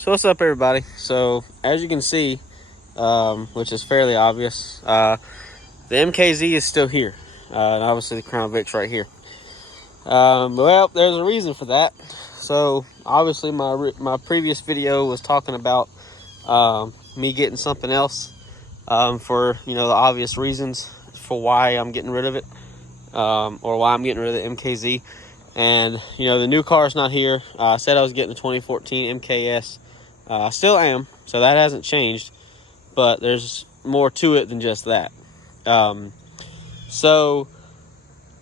So what's up, everybody? So as you can see, which is fairly obvious, the MKZ is still here, and obviously the Crown Vic's right here. Well, there's a reason for that. So obviously my previous video was talking about me getting something else for the obvious reasons for why I'm getting rid of it, or why I'm getting rid of the MKZ. And the new car is not here. I said I was getting the 2014 MKS. I still am, so that hasn't changed, but there's more to it than just that. So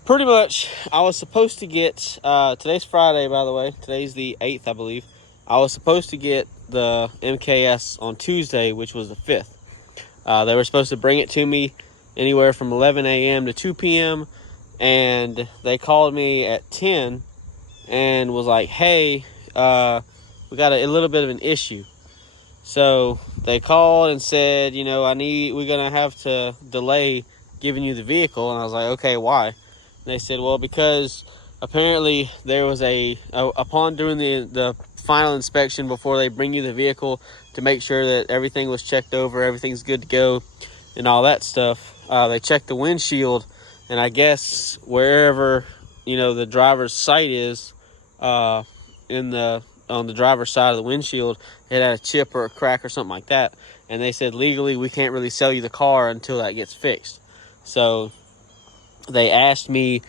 pretty much I was supposed to get, today's Friday, by the way, today's the 8th, I believe. I was supposed to get the MKS on Tuesday, which was the 5th. They were supposed to bring it to me anywhere from 11 a.m. to 2 p.m., and they called me at 10 and was like, hey, we got a little bit of an issue. So they called and said, we're going to have to delay giving you the vehicle. And I was like, okay, why? And they said, well, because apparently there was upon doing the final inspection before they bring you the vehicle to make sure that everything was checked over, everything's good to go and all that stuff. They checked the windshield, and I guess wherever, the driver's sight is, on the driver's side of the windshield, it had a chip or a crack or something like that. And they said, legally, we can't really sell you the car until that gets fixed. So they asked me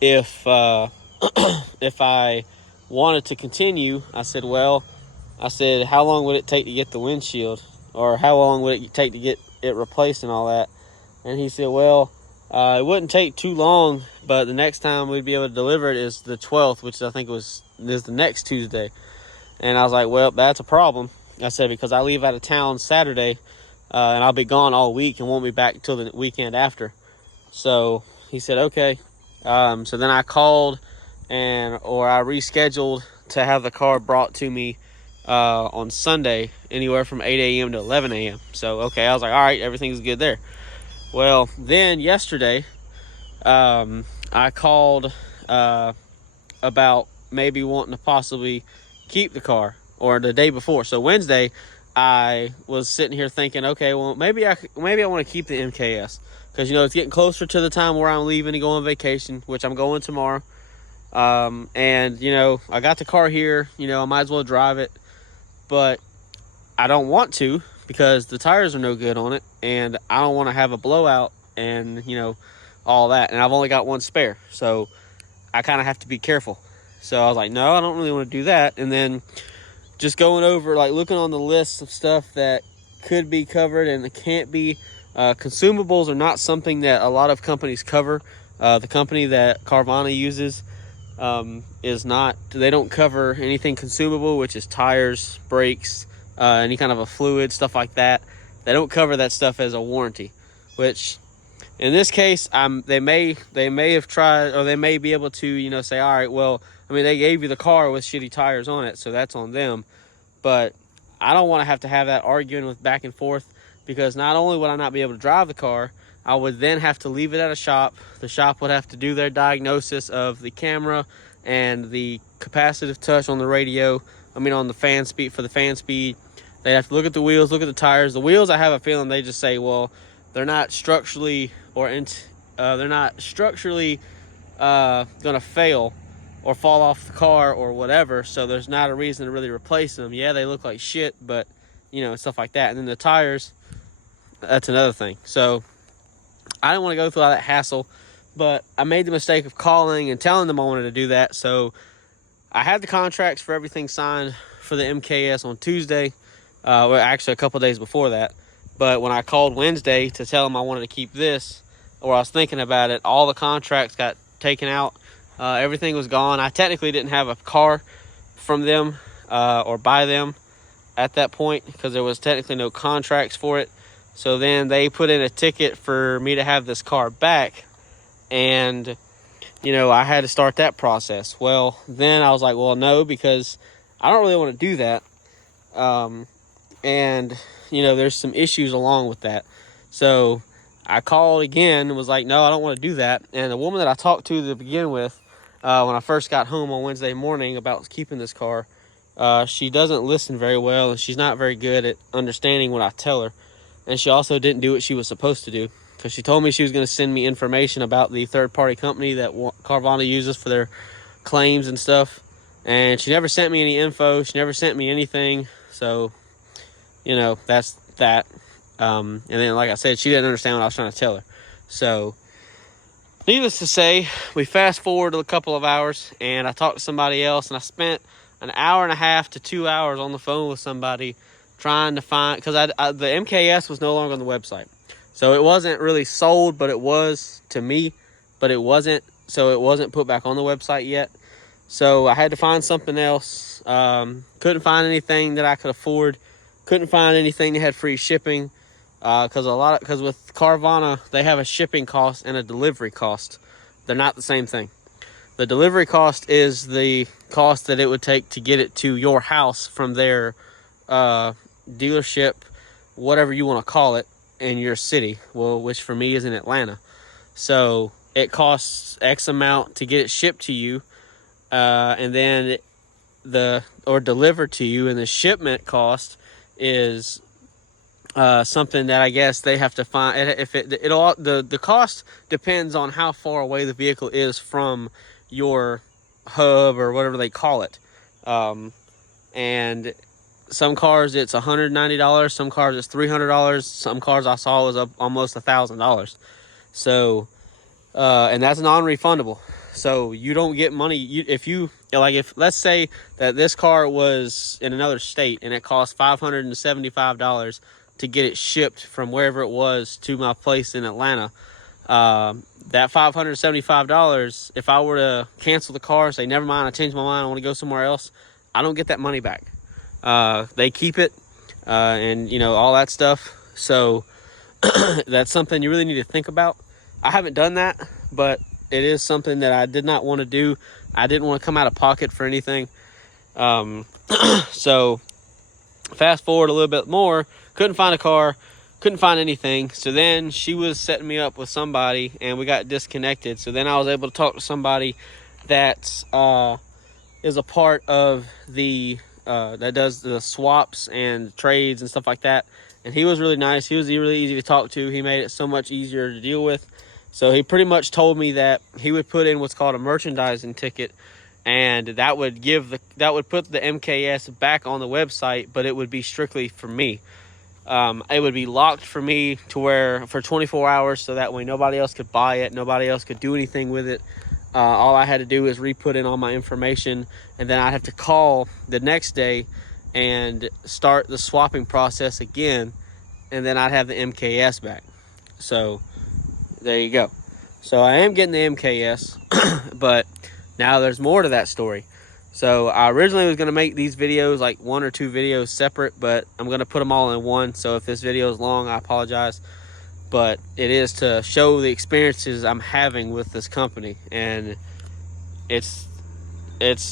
if if I wanted to continue. I said, how long would it take to get the windshield? Or how long would it take to get it replaced and all that? And he said, it wouldn't take too long, but the next time we'd be able to deliver it is the 12th, which I think is the next Tuesday. And I was like, well, that's a problem. I said, because I leave out of town Saturday, and I'll be gone all week and won't be back till the weekend after. So he said, okay. So then I called or I rescheduled to have the car brought to me on Sunday, anywhere from 8 a.m. to 11 a.m. So, okay, I was like, all right, everything's good there. Well, then yesterday, I called about maybe wanting to possibly keep the car, or the day before. So Wednesday, I was sitting here thinking, okay, well, maybe I want to keep the MKS, because it's getting closer to the time where I'm leaving to go on vacation, which I'm going tomorrow. And I got the car here. I might as well drive it, but I don't want to, because the tires are no good on it, and I don't want to have a blowout and all that. And I've only got one spare, so I kind of have to be careful. So I was like, no, I don't really want to do that. And then just going over, looking on the list of stuff that could be covered and it can't be. Consumables are not something that a lot of companies cover. The company that Carvana uses they don't cover anything consumable, which is tires, brakes, any kind of a fluid, stuff like that. They don't cover that stuff as a warranty, which in this case, they may have tried, or they may be able to, say, all right, well, they gave you the car with shitty tires on it, so that's on them. But I don't want to have that arguing with back and forth, because not only would I not be able to drive the car, I would then have to leave it at a shop. The shop would have to do their diagnosis of the camera and the capacitive touch on the radio. On the fan speed, for the fan speed. They have to look at the wheels, look at the tires. The wheels, I have a feeling they just say, well, they're not structurally going to fail or fall off the car or whatever, so there's not a reason to really replace them. Yeah, they look like shit, but stuff like that. And then the tires, that's another thing. So I didn't want to go through all that hassle, but I made the mistake of calling and telling them I wanted to do that. So I had the contracts for everything signed for the MKS on Tuesday, actually a couple days before that. But when I called Wednesday to tell them I wanted to keep this, or I was thinking about it, all the contracts got taken out. Everything was gone. I technically didn't have a car from them or by them at that point, because there was technically no contracts for it. So then they put in a ticket for me to have this car back, and I had to start that process. Well, then I was like, well, no, because I don't really want to do that. And there's some issues along with that. So I called again and was like, no, I don't want to do that. And the woman that I talked to begin with, when I first got home on Wednesday morning about keeping this car, she doesn't listen very well, and she's not very good at understanding what I tell her. And she also didn't do what she was supposed to do, because she told me she was going to send me information about the third-party company that Carvana uses for their claims and stuff. And she never sent me any info. She never sent me anything. So, you know, that's that. And then, like I said, she didn't understand what I was trying to tell her. So, needless to say, we fast forward a couple of hours, and I talked to somebody else, and I spent an hour and a half to 2 hours on the phone with somebody trying to find, because the MKS was no longer on the website. So it wasn't really sold, but it was to me, but it wasn't put back on the website yet. So I had to find something else. Couldn't find anything that I could afford. Couldn't find anything that had free shipping. Because with Carvana, they have a shipping cost and a delivery cost. They're not the same thing. The delivery cost is the cost that it would take to get it to your house from their dealership, whatever you want to call it, in your city. Well, which for me is in Atlanta. So it costs X amount to get it shipped to you, and then delivered to you, and the shipment cost is something that I guess they have to find. The cost depends on how far away the vehicle is from your hub or whatever they call it. And some cars it's $190, some cars it's $300, some cars I saw was up almost $1,000. So and that's non-refundable. So you don't get money. If let's say that this car was in another state and it cost $575 to get it shipped from wherever it was to my place in Atlanta, that $575, if I were to cancel the car and say, never mind, I changed my mind, I want to go somewhere else, I don't get that money back. They keep it, and you know, all that stuff. So that's something you really need to think about. I haven't done that, but it is something that I did not want to do. I didn't want to come out of pocket for anything. So fast forward a little bit more, couldn't find a car, couldn't find anything. So then she was setting me up with somebody, and we got disconnected. So then I was able to talk to somebody that is a part of the that does the swaps and trades and stuff like that. And he was really nice. He was really easy to talk to. He made it so much easier to deal with. So he pretty much told me that he would put in what's called a merchandising ticket, and that would put the MKS back on the website, but it would be strictly for me. It would be locked for me for 24 hours, so that way nobody else could buy it, nobody else could do anything with it. All I had to do is re-put in all my information, and then I'd have to call the next day and start the swapping process again, and then I'd have the MKS back. So there you go. So I am getting the MKS, but now there's more to that story. So I originally was going to make these videos like 1 or 2 videos separate, but I'm going to put them all in one. So if this video is long, I apologize. But it is to show the experiences I'm having with this company. And it's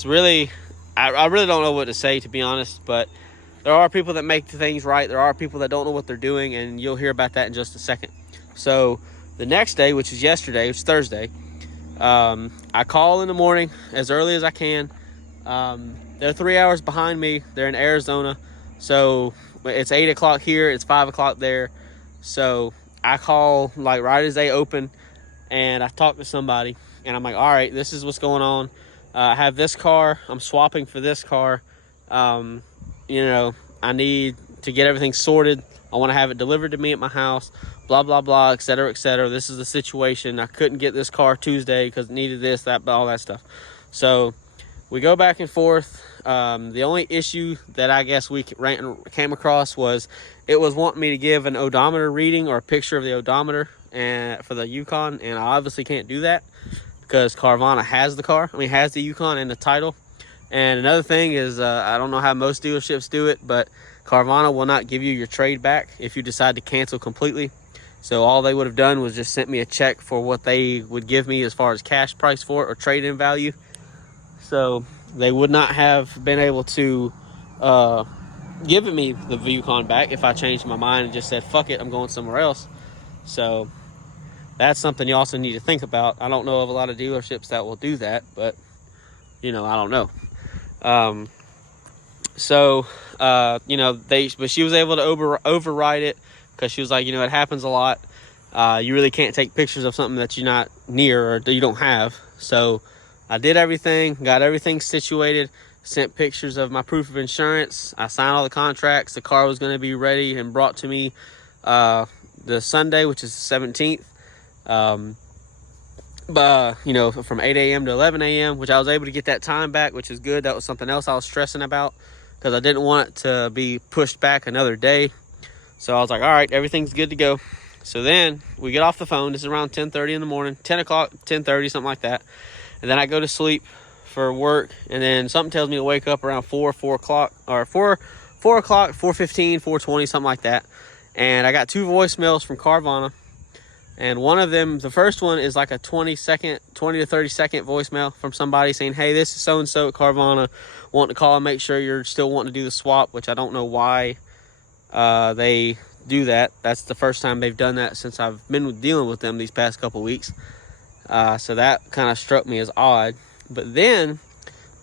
really, I really don't know what to say, to be honest. But there are people that make things right. There are people that don't know what they're doing, and you'll hear about that in just a second. So the next day, which is yesterday, which is Thursday, I call in the morning as early as I can. They're 3 hours behind me. They're in Arizona. So it's 8 o'clock here. It's 5 o'clock there. So I call like right as they open, and I talk to somebody, and I'm like, all right, this is what's going on. I have this car. I'm swapping for this car. You know, I need to get everything sorted. I want to have it delivered to me at my house, blah, blah, blah, etc., etc. This is the situation. I couldn't get this car Tuesday because it needed this, that, all that stuff. So we go back and forth. The only issue that I guess we came across was it was wanting me to give an odometer reading or a picture of the odometer for the Yukon, and I obviously can't do that because Carvana has the car. I mean, has the Yukon and the title. And another thing is, I don't know how most dealerships do it, but Carvana will not give you your trade back if you decide to cancel completely. So all they would have done was just sent me a check for what they would give me as far as cash price for it or trade-in value. So they would not have been able to give me the Yukon back if I changed my mind and just said, fuck it, I'm going somewhere else. So that's something you also need to think about. I don't know of a lot of dealerships that will do that, but, you know, I don't know. So, you know, but she was able to override it because she was like, you know, it happens a lot. You really can't take pictures of something that you're not near or that you don't have. So I did everything, got everything situated, sent pictures of my proof of insurance. I signed all the contracts. The car was going to be ready and brought to me the Sunday, which is the 17th. But you know, from 8 a.m. to 11 a.m., which I was able to get that time back, which is good. That was something else I was stressing about because I didn't want it to be pushed back another day. So I was like, all right, everything's good to go. So then we get off the phone. This is around 10:30 in the morning, 10 o'clock, 10:30, something like that. And then I go to sleep for work, and then something tells me to wake up around 4 o'clock, or 4 o'clock, 4:15, 4:20, something like that. And I got 2 voicemails from Carvana. And one of them, the first one is like a 20 to 30 second voicemail from somebody saying, hey, this is so-and-so at Carvana, wanting to call and make sure you're still wanting to do the swap, which I don't know why they do that. That's the first time they've done that since I've been dealing with them these past couple weeks. So that kind of struck me as odd. But then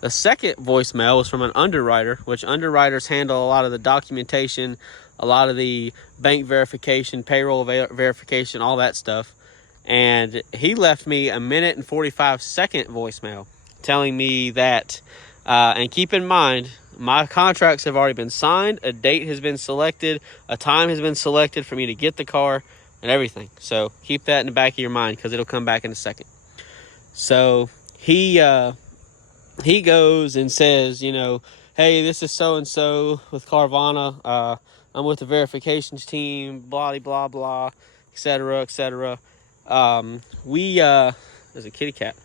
the second voicemail was from an underwriter, which underwriters handle a lot of the documentation, a lot of the bank verification, payroll verification, all that stuff. And he left me a 1 and 45 second voicemail telling me that, and keep in mind, my contracts have already been signed, a date has been selected, a time has been selected for me to get the car and everything. So keep that in the back of your mind because it'll come back in a second. So he goes and says, you know, hey, this is so-and-so with Carvana. I'm with the verifications team, blah, blah, blah, etc., etc. There's a kitty cat.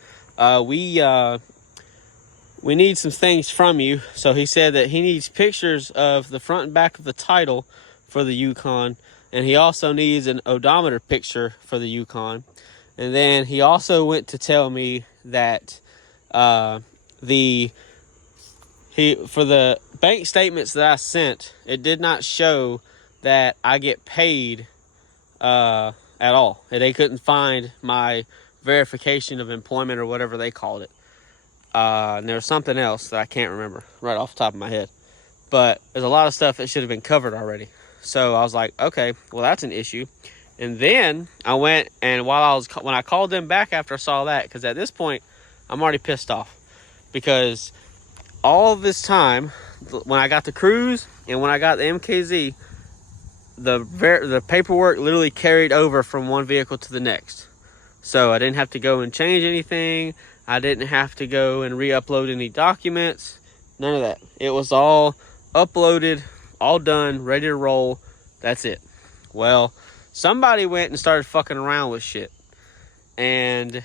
We need some things from you. So he said that he needs pictures of the front and back of the title for the Yukon. And he also needs an odometer picture for the Yukon. And then he also went to tell me that for the bank statements that I sent, it did not show that I get paid at all. They couldn't find my verification of employment or whatever they called it. And there was something else that I can't remember right off the top of my head. But there's a lot of stuff that should have been covered already. So I was like, okay, well, that's an issue. And then I went, and when I called them back after I saw that, because at this point, I'm already pissed off. Because all of this time, when I got the Cruise and when I got the MKZ, the paperwork literally carried over from one vehicle to the next. So I didn't have to go and change anything. I didn't have to go and re-upload any documents. None of that. It was all uploaded, all done, ready to roll. That's it. Well, somebody went and started fucking around with shit. And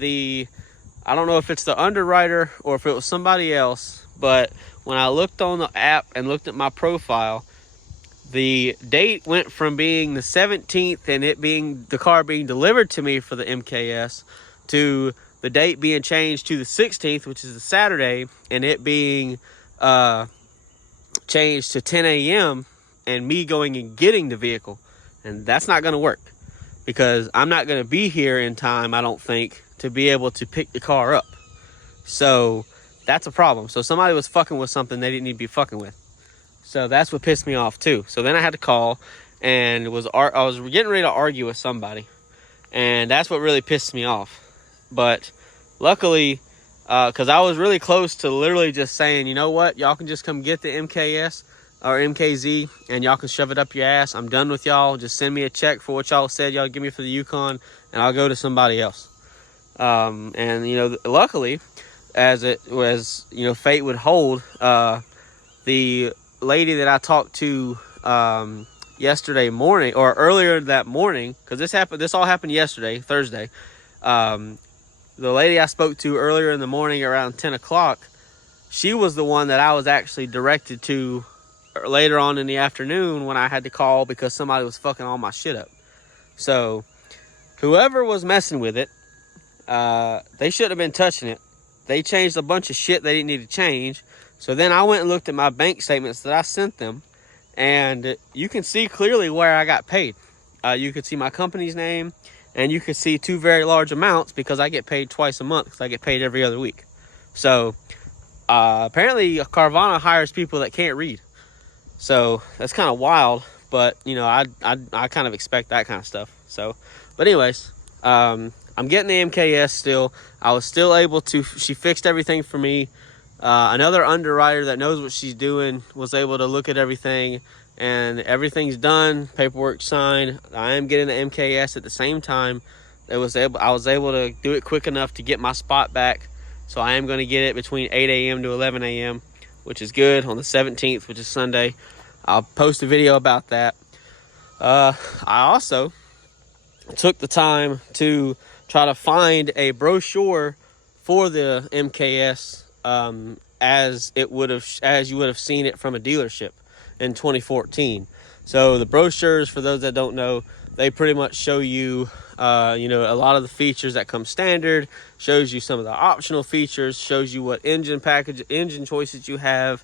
I don't know if it's the underwriter or if it was somebody else, but when I looked on the app and looked at my profile, the date went from being the 17th and it being the car being delivered to me for the MKS to the date being changed to the 16th, which is the Saturday, and it being changed to 10 a.m. and me going and getting the vehicle. And that's not going to work because I'm not going to be here in time, I don't think, to be able to pick the car up. So that's a problem. So somebody was fucking with something they didn't need to be fucking with. So that's what pissed me off too. So then I had to call and I was getting ready to argue with somebody. And that's what really pissed me off. But luckily, because I was really close to literally just saying, you know what, y'all can just come get the MKS or MKZ and y'all can shove it up your ass. I'm done with y'all. Just send me a check for what y'all said y'all give me for the Yukon and I'll go to somebody else. And, you know, luckily, as it was, you know, fate would hold, the lady that I talked to yesterday morning or earlier that morning, because this all happened yesterday, Thursday. The lady I spoke to earlier in the morning around 10 o'clock, she was the one that I was actually directed to later on in the afternoon when I had to call because somebody was fucking all my shit up. So whoever was messing with it, they shouldn't have been touching it. They changed a bunch of shit they didn't need to change. So then I went and looked at my bank statements that I sent them, and you can see clearly where I got paid. You could see my company's name, and you could see two very large amounts because I get paid twice a month because I get paid every other week. So apparently Carvana hires people that can't read. So that's kind of wild, but you know, I kind of expect that kind of stuff. So, but anyways, I'm getting the MKS still. I was still able to, she fixed everything for me. Another underwriter that knows what she's doing was able to look at everything, and everything's done, paperwork signed. I am getting the MKS at the same time. I was able to do it quick enough to get my spot back. So I am going to get it between 8 a.m. to 11 a.m., which is good, on the 17th, which is Sunday. I'll post a video about that. I also took the time to try to find a brochure for the MKS as you would have seen it from a dealership in 2014. So the brochures, for those that don't know, they pretty much show you you know, a lot of the features that come standard, shows you some of the optional features, shows you what engine choices you have,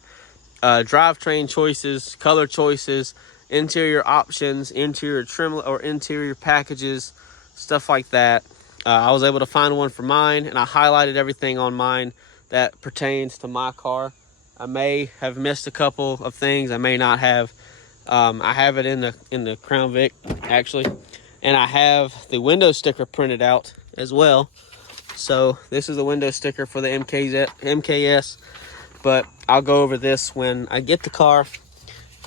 drivetrain choices, color choices, interior options, interior trim or interior packages, stuff like that. I was able to find one for mine, and I highlighted everything on mine that pertains to my car. I may have missed a couple of things. I may not have. I have it in the Crown Vic, actually, and I have the window sticker printed out as well. So this is the window sticker for the MKS, but I'll go over this when I get the car.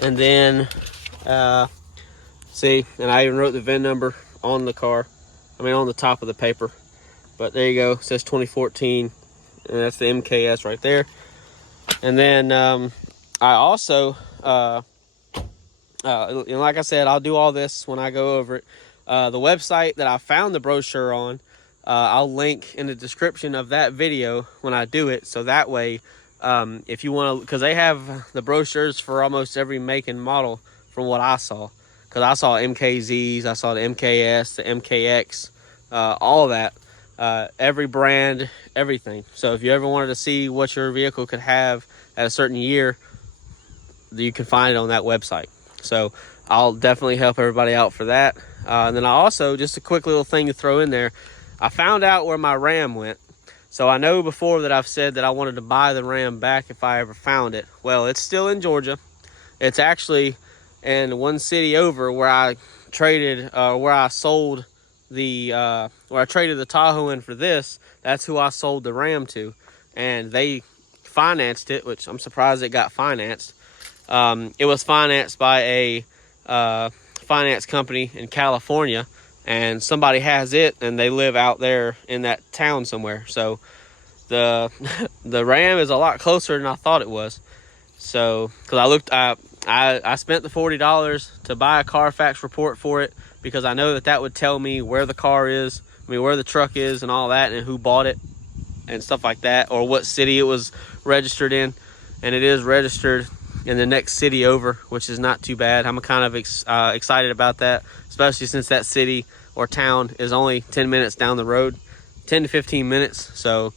And then see, and I even wrote the VIN number on the car, I mean on the top of the paper. But there you go, it says 2014, and that's the MKS right there. And then I also like I said, I'll do all this when I go over it. The website that I found the brochure on, I'll link in the description of that video when I do it. So that way, if you want to, because they have the brochures for almost every make and model from what I saw. Because I saw MKZs, I saw the MKS, the MKX, all of that. Every brand, everything. So if you ever wanted to see what your vehicle could have at a certain year, you can find it on that website. So I'll definitely help everybody out for that. And then I also, just a quick little thing to throw in there, I found out where my Ram went. So I know before that I've said that I wanted to buy the Ram back if I ever found it. Well, it's still in Georgia. It's actually in one city over where I traded, where I sold the, where I traded the Tahoe in for this. That's who I sold the Ram to. And they financed it, which I'm surprised it got financed. It was financed by a finance company in California, and somebody has it, and they live out there in that town somewhere. So the Ram is a lot closer than I thought it was. So because I spent the $40 to buy a Carfax report for it, because I know that would tell me where the car is, where the truck is and all that, and who bought it and stuff like that, or what city it was registered in. And it is registered in the next city over, which is not too bad. I'm kind of excited about that, especially since that city or town is only 10 minutes down the road, 10 to 15 minutes. So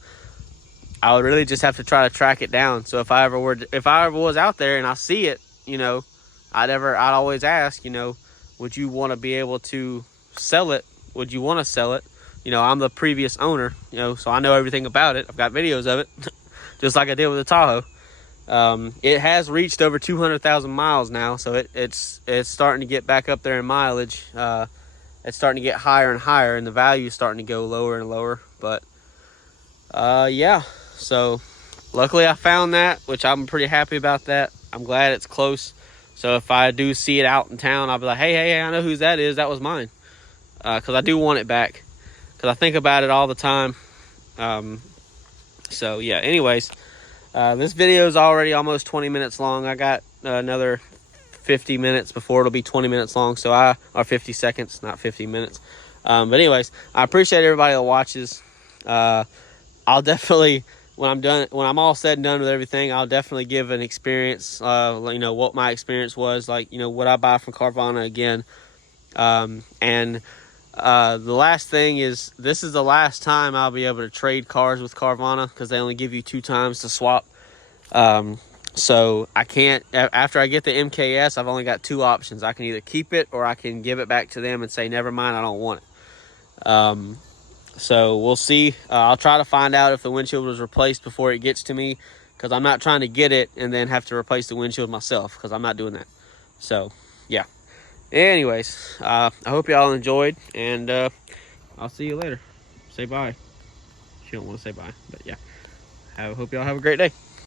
I would really just have to try to track it down. So if I ever was out there and I see it, you know, I'd always ask, you know, would you want to be able to sell it? Would you want to sell it? You know, I'm the previous owner, you know, so I know everything about it. I've got videos of it, just like I did with the Tahoe. It has reached over 200,000 miles now, so it's starting to get back up there in mileage. It's starting to get higher and higher, and the value is starting to go lower and lower. But yeah, so luckily I found that, which I'm pretty happy about that. I'm glad it's close. So if I do see it out in town, I'll be like, hey, I know whose that is. That was mine. Because I do want it back, because I think about it all the time. So yeah, anyways. This video is already almost 20 minutes long. I got another 50 minutes before it'll be 20 minutes long. So or 50 seconds, not 50 minutes. But anyways, I appreciate everybody that watches. I'll definitely, when I'm all said and done with everything, I'll definitely give an experience, you know, what my experience was like, you know, what I buy from Carvana again. And the last thing is, this is the last time I'll be able to trade cars with Carvana, because they only give you 2 times to swap. So I can't, after I get the MKS, I've only got 2 options. I can either keep it, or I can give it back to them and say, never mind, I don't want it. So we'll see. I'll try to find out if the windshield was replaced before it gets to me, because I'm not trying to get it and then have to replace the windshield myself, because I'm not doing that. So yeah, anyways, I hope y'all enjoyed, and I'll see you later. Say bye. She don't want to say bye, but yeah, I hope y'all have a great day.